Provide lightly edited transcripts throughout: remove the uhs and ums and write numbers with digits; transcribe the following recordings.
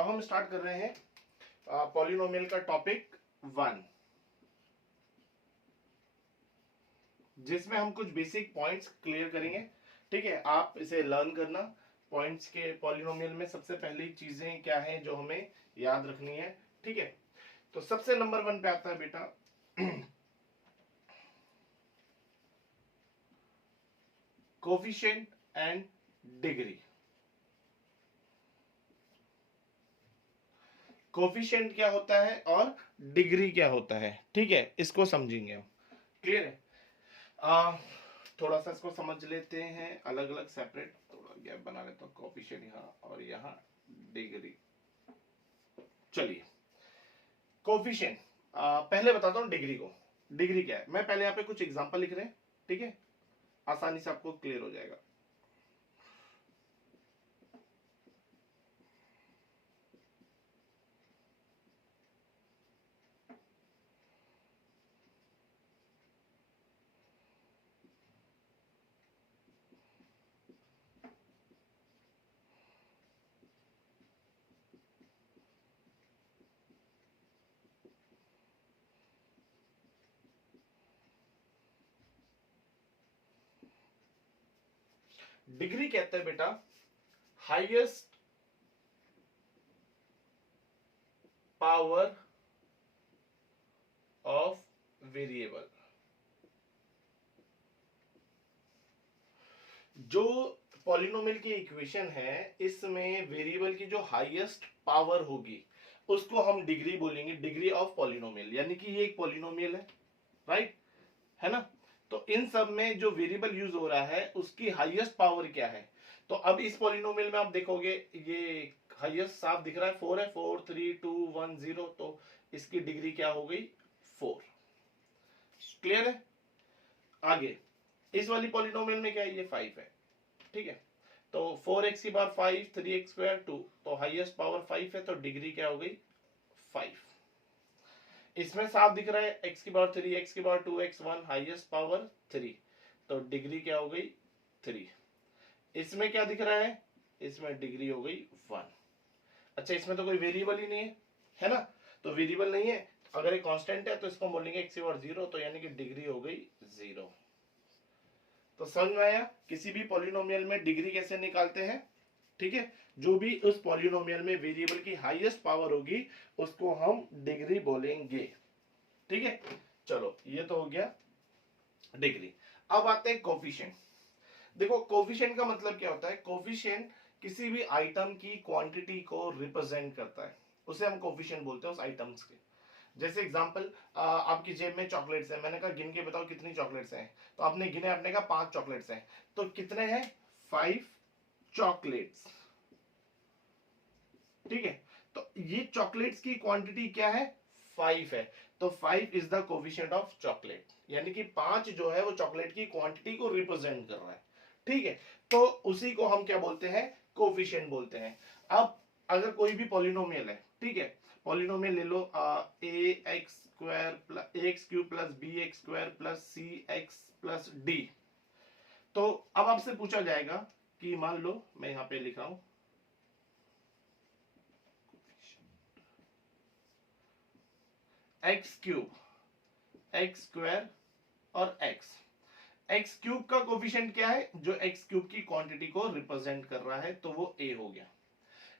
अब हम स्टार्ट कर रहे हैं पॉलिनोमियल का टॉपिक 1, जिसमें हम कुछ बेसिक पॉइंट्स क्लियर करेंगे। ठीक है, आप इसे लर्न करना। पॉइंट्स के पॉलिनोमियल में सबसे पहली चीजें क्या हैं जो हमें याद रखनी है। ठीक है, तो सबसे नंबर 1 पे आता है बेटा कोफिशिएंट एंड डिग्री। कोफिशिएंट क्या होता है और डिग्री क्या होता है, ठीक है, इसको समझेंगे हम। क्लियर है? थोड़ा सा इसको समझ लेते हैं अलग अलग सेपरेट, थोड़ा गैप बना लेता हूँ। कोफिशिएंट यहाँ और यहाँ डिग्री। चलिए, कोफिशिएंट पहले बताता हूँ डिग्री को। डिग्री क्या है, मैं पहले यहाँ पे कुछ एग्जांपल लिख रहे हैं, ठीक है, आसानी से आपको क्लियर हो जाएगा। डिग्री कहते हैं बेटा हाईएस्ट पावर ऑफ वेरिएबल। जो पॉलिनोमियल की इक्वेशन है, इसमें वेरिएबल की जो हाईएस्ट पावर होगी उसको हम डिग्री बोलेंगे, डिग्री ऑफ पॉलिनोमियल। यानी कि ये एक पॉलिनोमियल है, राइट, है ना। तो इन सब में जो वेरिएबल यूज हो रहा है उसकी हाईएस्ट पावर क्या है। तो अब इस पॉलिनोमियल में आप देखोगे ये हाईएस्ट साफ दिख रहा है, 4 है, 4 3 2 1 0, तो इसकी डिग्री क्या हो गई, 4। क्लियर है? आगे इस वाली पॉलिनोमियल में क्या है, ये 5 है, ठीक है। तो 4x की पावर 5, 3x स्क्वायर 2, तो हाईएस्ट पावर 5 है, तो डिग्री क्या हो गई, 5। इसमें साफ दिख रहा है x की पावर 3, x की पावर 2, x 1, हाईएस्ट पावर 3, तो डिग्री क्या हो गई, 3। इसमें क्या दिख रहा है, इसमें डिग्री हो गई 1। अच्छा, इसमें तो कोई वेरिएबल ही नहीं है ना, तो वेरिएबल नहीं है, अगर ये कांस्टेंट है तो इसको बोलेंगे x की पावर 0, तो यानी कि डिग्री हो गई 0। तो समझ में आया किसी भी पॉलिनोमियल में डिग्री कैसे निकालते हैं। ठीक है, जो भी उस पॉलिनोमियल में वेरिएबल की हाईएस्ट पावर होगी उसको हम डिग्री बोलेंगे। ठीक है, चलो ये तो हो गया डिग्री। अब आते हैं कोफिशिएंट। देखो कोफिशिएंट का मतलब क्या होता है, कोफिशिएंट किसी भी आइटम की क्वांटिटी को रिप्रेजेंट करता है, उसे हम कोफिशिएंट बोलते हैं उस आइटम्स के। जैसे एग्जांपल, आपकी जेब में चॉकलेट्स है, मैंने कहा गिन के बताओ कितनी चॉकलेट्स हैं, तो आपने गिने, आपने कहा 5 चॉकलेट्स हैं, तो कितने हैं, 5 चॉकलेट्स। ठीक है, तो ये चॉकलेट्स की क्वांटिटी क्या है, 5 है, तो 5 is the coefficient of chocolate, यानी कि 5 जो है वो चॉकलेट की क्वांटिटी को रिप्रेजेंट कर रहा है। ठीक है, तो उसी को हम क्या बोलते हैं, कोफिशिएंट बोलते हैं। अब अगर कोई भी पॉलिनोमियल है, ठीक है, पॉलिनोमियल ले लो, a x square plus a x cube plus b x square plus c x plus d. तो अब आपसे पूछा जाएगा कि मान लो मैं यहां पे लिख रहा हूं एक्स क्यूब, एक्स स्क्वायर और एक्स। एक्स क्यूब का कोफिशिएंट क्या है, जो एक्स क्यूब की क्वांटिटी को रिप्रेजेंट कर रहा है, तो वो ए हो गया।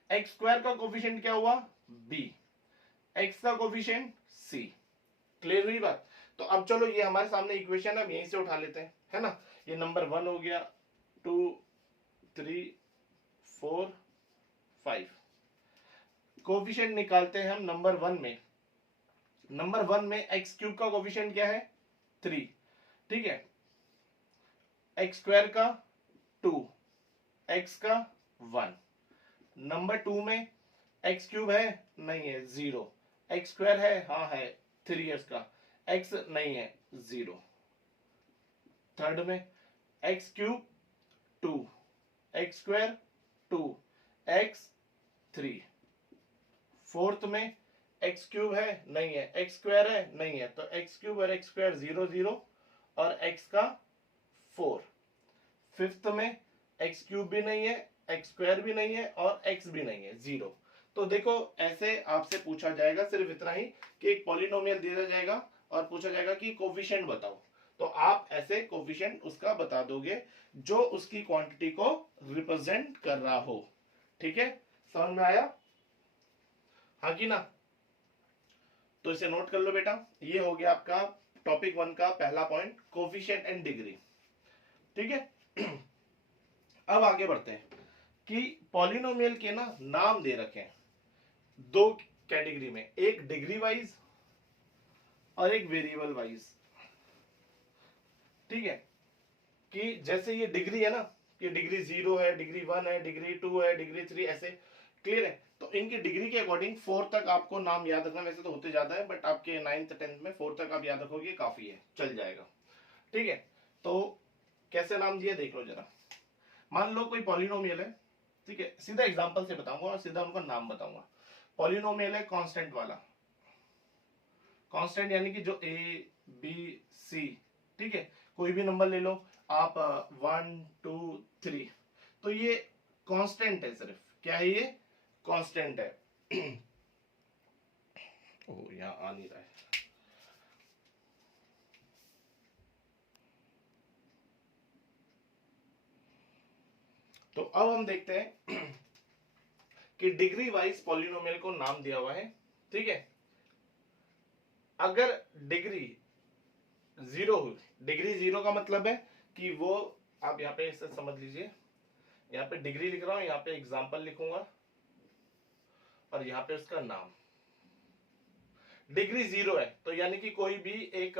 एक्स स्क्वायर का कोफिशिएंट क्या हुआ, बी। एक्स का कोफिशिएंट सी। क्लियर हुई बात? तो अब चलो ये हमारे सामने इक्वेशन है, हम यहीं से उठा लेते हैं, है ना। ये नंबर 1 हो गया, 2 3 4 5। कोफिशिएंट निकालते हैं हम नंबर 1 में। नंबर 1 में एक्स क्यूब का कोफिशिएंट क्या है, 3, ठीक है। एक्स स्क्वायर का 2, एक्स का 1। नंबर 2 में एक्स क्यूब है, नहीं है, 0। एक्स स्क्वायर है, हाँ है, 3 है इसका, एक्स नहीं है, 0। थर्ड में x cube 2, x square 2, x 3। Fourth में एक्स क्यूब है, नहीं है, एक्स स्क्वायर है, नहीं है, तो एक्स क्यूब और एक्स स्क्वायर 0 0 और एक्स का 4। फिफ्थ में एक्स क्यूब भी नहीं है, एक्स स्क्वायर भी नहीं है और एक्स भी नहीं है, 0। तो देखो ऐसे आपसे पूछा जाएगा सिर्फ इतना ही कि एक पॉलिनोमियल दिया जाएगा और पूछा जाएगा कि कोफिशिएंट बताओ, तो आप ऐसे कोफिशिएंट उसका बता दोगे जो उसकी क्वांटिटी को रिप्रेजेंट कर रहा हो। ठीक है, समझ में आया? हाँ कि ना? तो इसे नोट कर लो बेटा, ये हो गया आपका टॉपिक 1 का पहला पॉइंट, कोफिशिएंट एंड डिग्री। ठीक है अब आगे बढ़ते हैं कि पॉलिनोमियल के ना नाम दे रखे हैं दो कैटेगरी में, एक डिग्री वाइज और एक वेरिएबल वाइज। ठीक है, कि जैसे ये डिग्री है ना, कि डिग्री 0 है, डिग्री 1 है, डिग्री 2 है, डिग्री 3, ऐसे क्लियर है। तो इनकी डिग्री के अकॉर्डिंग 4 तक आपको नाम याद रखना, वैसे तो होते जाता है बट आपके 9th 10th में 4 तक आप याद रखोगे काफी है, चल जाएगा। ठीक है, तो कैसे नाम दिया देख लो जरा। मान लो कोई पॉलिनोमियल है, ठीक है, सीधा एग्जांपल से बताऊंगा और सीधा उनका नाम बताऊंगा। पॉलिनोमियल है कांस्टेंट वाला, कांस्टेंट यानी कि जो ए बी सी, ठीक है, कोई भी नंबर ले लो आप, 1 2 3, तो ये कांस्टेंट है, सिर्फ क्या है ये, कांस्टेंट है। ओ यहाँ आ नहीं रहा है। तो अब हम देखते हैं कि डिग्री वाइज पॉलिनोमियल को नाम दिया हुआ है। ठीक है, अगर डिग्री 0 हुई, डिग्री 0 का मतलब है कि वो, आप यहाँ पे इसे समझ लीजिए, यहाँ पे डिग्री लिख रहा हूं, यहाँ पे एग्जाम्पल लिखूंगा और यहाँ पे उसका नाम। डिग्री 0 है तो यानी कि कोई भी एक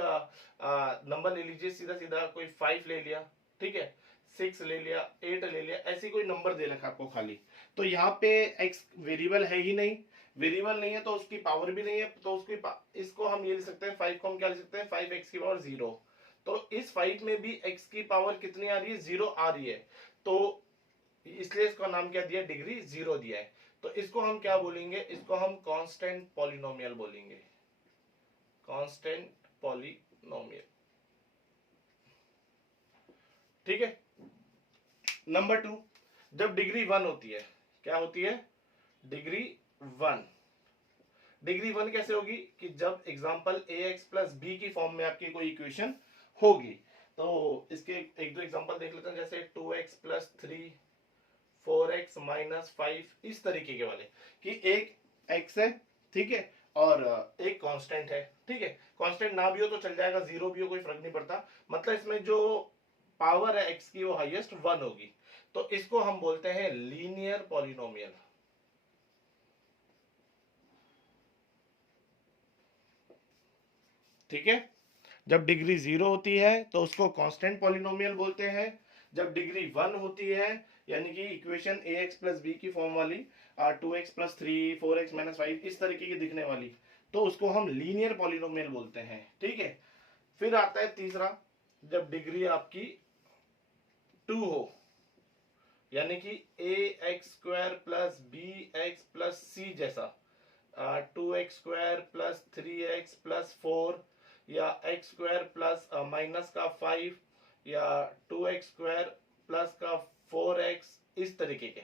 नंबर ले लीजिए, सीधा सीधा कोई 5 ले लिया, ठीक है, 6 ले लिया, 8 ले लिया, ऐसी कोई नंबर दे रखा आपको खाली। तो यहाँ पे x वेरिएबल है ही नहीं, वेरिएबल नहीं है तो उसकी पावर भी नहीं है, तो उसकी इसको हम ये लिख सकते हैं, 5 को हम क्या लिख सकते हैं, 5x की पावर 0। तो इस 5 में भी x की पावर कितनी आ रही है, 0 आ रही है, तो इसलिए इसका नाम क्या दिया, डिग्री 0 दिया है। तो इसको हम क्या बोलेंगे, इसको हम कांस्टेंट पॉलिनोमियल बोलेंगे, कांस्टेंट पॉलिनोमियल। ठीक है, नंबर 2, जब डिग्री 1 होती है, क्या होती है, डिग्री 1। डिग्री 1 कैसे होगी, कि जब एग्जांपल ax प्लस बी की फॉर्म में आपकी कोई इक्वेशन होगी। तो इसके एक दो एग्जांपल देख लेते हैं, जैसे 2x प्लस 3, 4x माइनस 5, इस तरीके के वाले, कि एक x है, ठीक है, और एक कांस्टेंट है। ठीक है, कांस्टेंट ना भी हो तो चल जाएगा, 0 भी हो कोई फर्क नहीं पड़ता, मतलब इसमें जो पावर है x की वो हाईएस्ट 1 होगी। तो इसको हम बोलते हैं लीनियर पॉलिनोमियल। ठीक है, जब डिग्री 0 होती है तो उसको कांस्टेंट पॉलिनोमियल बोलते हैं। जब डिग्री 1 होती है, यानी कि इक्वेशन ax प्लस बी की फॉर्म वाली, 2x प्लस 3, 4x माइनस 5, इस तरीके की दिखने वाली, तो उसको हम लीनियर पॉलिनोमियल बोलते हैं। ठीक है, फिर आता है तीसरा, जब डिग्री आपकी 2 हो, यानी कि ax² plus bx plus c जैसा, 2x² प्लस 3x प्लस 4, या x² प्लस माइनस का 5, या 2x² प्लस का 4x, इस तरीके के।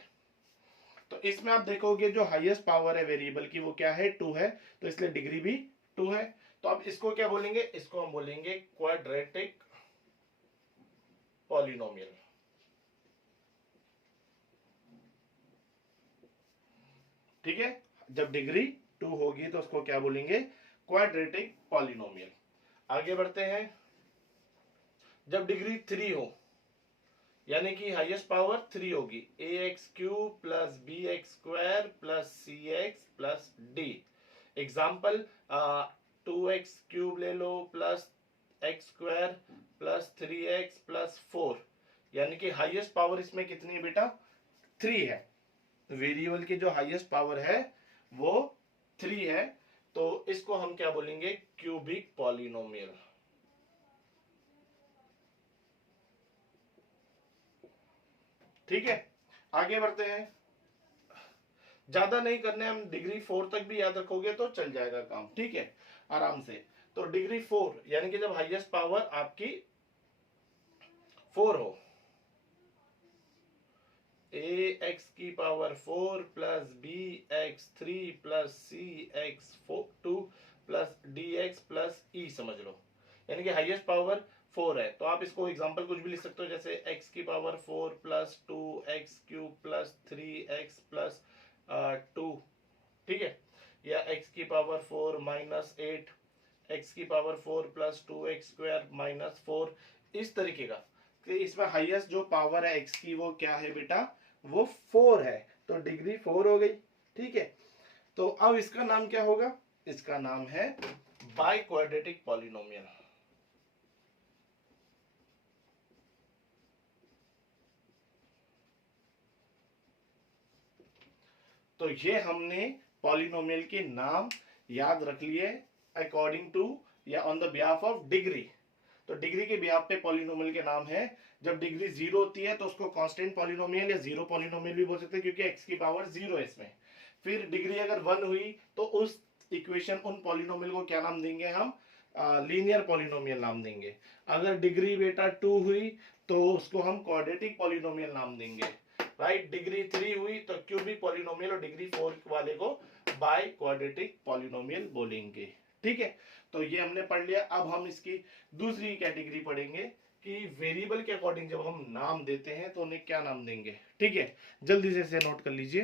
तो इसमें आप देखोगे जो हाईएस्ट पावर है वेरिएबल की वो क्या है, 2 है, तो इसलिए डिग्री भी 2 है। तो अब इसको क्या बोलेंगे, इसको हम बोलेंगे क्वाड्रेटिक पॉलिनोमियल। ठीक है, जब डिग्री 2 होगी तो उसको क्या बोलेंगे, क्वाड्रेटिक पॉलिनोमियल। आगे बढ़ते हैं, जब डिग्री 3 हो, यानी कि हाईएस्ट पावर 3 होगी, ax³ plus bx² plus cx plus d। Example 2x³ ले लो plus x² plus 3x plus 4, यानी कि हाईएस्ट पावर इसमें कितनी है बेटा, 3 है। वेरिएबल की जो हाईएस्ट पावर है वो 3 है, तो इसको हम क्या बोलेंगे, क्यूबिक पॉलिनोमियल। ठीक है, आगे बढ़ते हैं, ज्यादा नहीं करने, हम डिग्री 4 तक भी याद रखोगे तो चल जाएगा काम। ठीक है, आराम से। तो डिग्री 4 यानी कि जब हाईएस्ट पावर आपकी 4 हो, ए एक्स की power 4 plus b x 3 plus c x 2 plus d x plus e समझ लो, यानी कि हाईएस्ट पावर 4 है। तो आप इसको एग्जांपल कुछ भी लिख सकते हो, जैसे एक्स की power 4 plus 2 x cube plus 3 x plus 2, ठीक है, या एक्स की पावर 4 माइनस 8 एक्स की power 4 plus 2 x square minus 4, इस तरीके का। तो इसमें हाईएस्ट जो पावर है एक्स की वो क्या है बेटा, वो 4 है, तो डिग्री 4 हो गई, ठीक है। तो अब इसका नाम क्या होगा, इसका नाम है बाई क्वाड्रेटिक पॉलिनोमियल। तो ये हमने पॉलिनोमियल के नाम याद रख लिए अकॉर्डिंग टू या on the behalf of degree. तो डिग्री के बिहाफ पे पॉलिनोमियल के नाम है। जब डिग्री 0 होती है तो उसको कांस्टेंट पॉलिनोमियल या जीरो पॉलिनोमियल भी बोल सकते हैं, क्योंकि एक्स की पावर 0 है इसमें। फिर डिग्री अगर 1 हुई तो उस इक्वेशन, उन पॉलिनोमियल को क्या नाम देंगे हम, लीनियर पॉलिनोमियल नाम देंगे। अगर डिग्री बेटा 2 हुई तो उसको हम क्वाड्रेटिक पॉलिनोमियल नाम देंगे, राइट। डिग्री 3 हुई तो क्यूबिक पॉलिनोमियल, और डिग्री 4 वाले को बाय क्वाड्रेटिक पॉलिनोमियल बोलेंगे, ठीक है। तो ये हमने पढ़ लिया। अब हम इसकी दूसरी कैटेगरी पढ़ेंगे कि वेरिएबल के अकॉर्डिंग जब हम नाम देते हैं तो उन्हें क्या नाम देंगे, ठीक है। जल्दी से इसे नोट कर लीजिए।